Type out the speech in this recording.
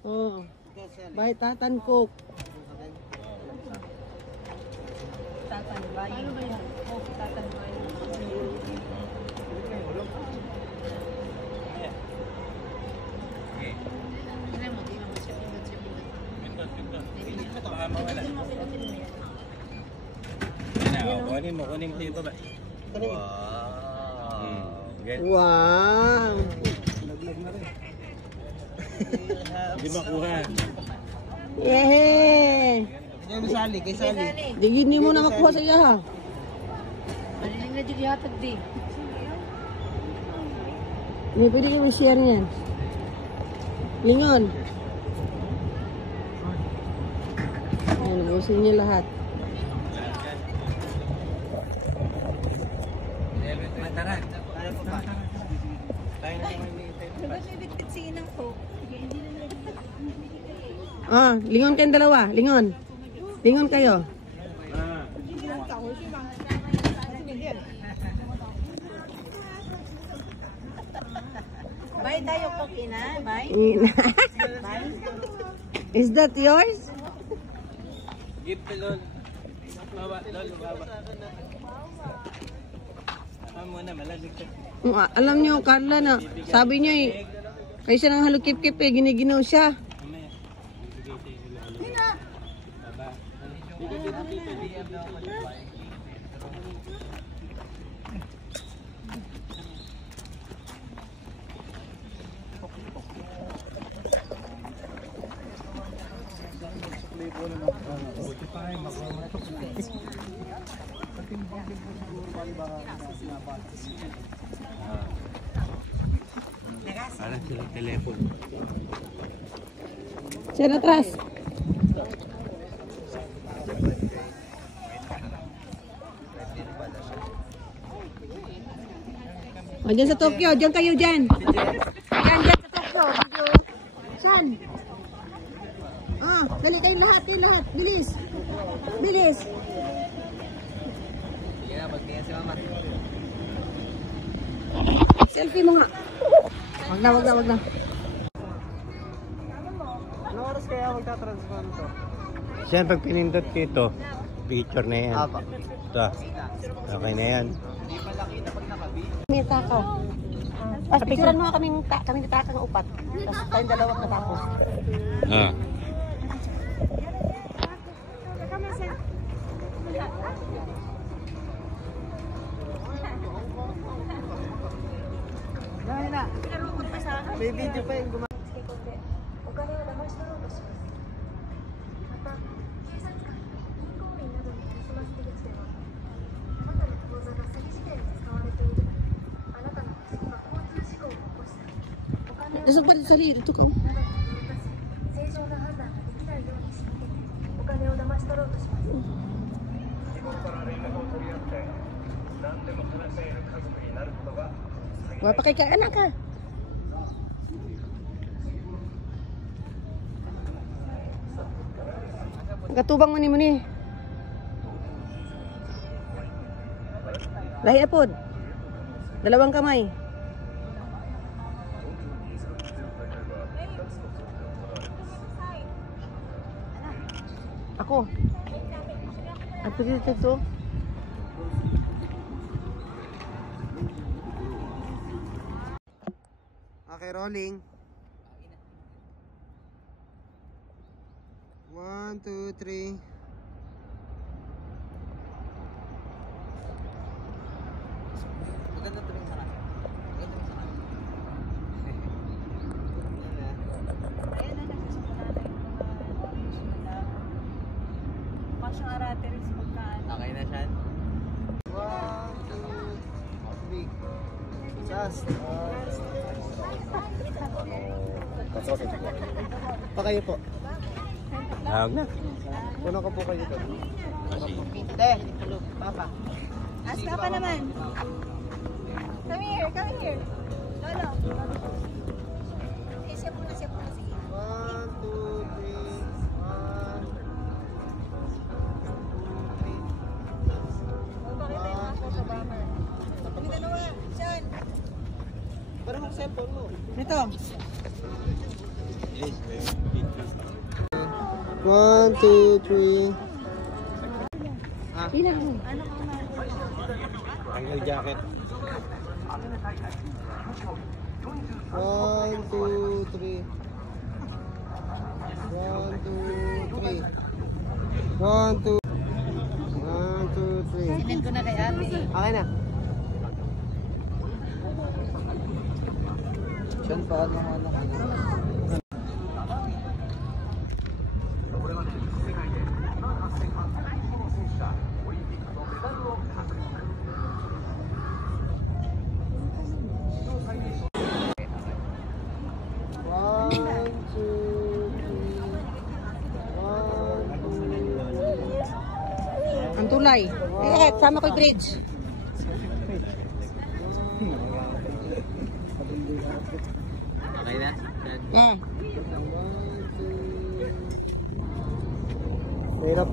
Oh. By Tatan Cook. Tatan Bay. Ano ba yan? Oh, Tatan Bay. Kunin mo yung baba. Wow. Wow. Hindi makuha. Yehey. Hindi mo sali, kay sali. Digin mo na makuha sa iya ha. Maliling na dyan yatag di. Hindi pwede kayo share niyan. Lingon. Ayan, ubusin niyo lahat. Tara. Ah, lingon kayong dalawa. Lingon. Lingon kayo. Bay tayo po kina, bay. Is that yours? Give to Lol. Baba, Lol, baba. Muna, malalig ka. Alam niyo, Carla, na sabi niya eh, kaysa ng halukip-kip eh, giniginaw siya. Parang silang telepono. Siya atras. O, dyan sa Tokyo. Dyan kayo dyan. Dyan sa Tokyo. Saan? Ah, dali kayong lahat. Kayong lahat. Bilis. Bilis. Sige na, magtingin si mama. Selfie mo nga. Wag na. Anong oras kaya magta-transfer to? Siya, pag pinindot dito, picture na yan. Apa. Ito. Okay na yan. Hindi pala kita pag nakabi. May takaw. Picturean mo nga kami nataka ng upat. Tapos tayong dalawa katapos. Ah. May video pa yung gumagawa. Nasa pa rin sa liit. Ito ka. Wala pa kay anak ka. Katubang muni. Lahi apod. Dalawang kamay. Ako. At dito to. Okay, rolling. 1, 2, 3. Maganda tumingin sa kanan. Ayan na, nagsusulat na yung mga masyong arate rin sa pagkaan. Okay na siya. 1, 2, 3. Just. Pa kayo po. Tawag na. Puno ko po kayo doon. Te, papa. As papa naman. Come here. Lolo. Siya po na. Sige. 1, 2, 3. 1, 2, 3. Sean. Parang ang cellphone mo. Ito. Yes, 1, 2, 3. Ilan mo? Tanggal jacket. 1, 2, 3. 1, 2, 3. 1, 2. 1, 2, 3. Sinend ko na kay ate. Okay na. Diyan pa ano. Ang tulay. Eh, sama ko yung bridge. Okay na? Yeah. Hirap.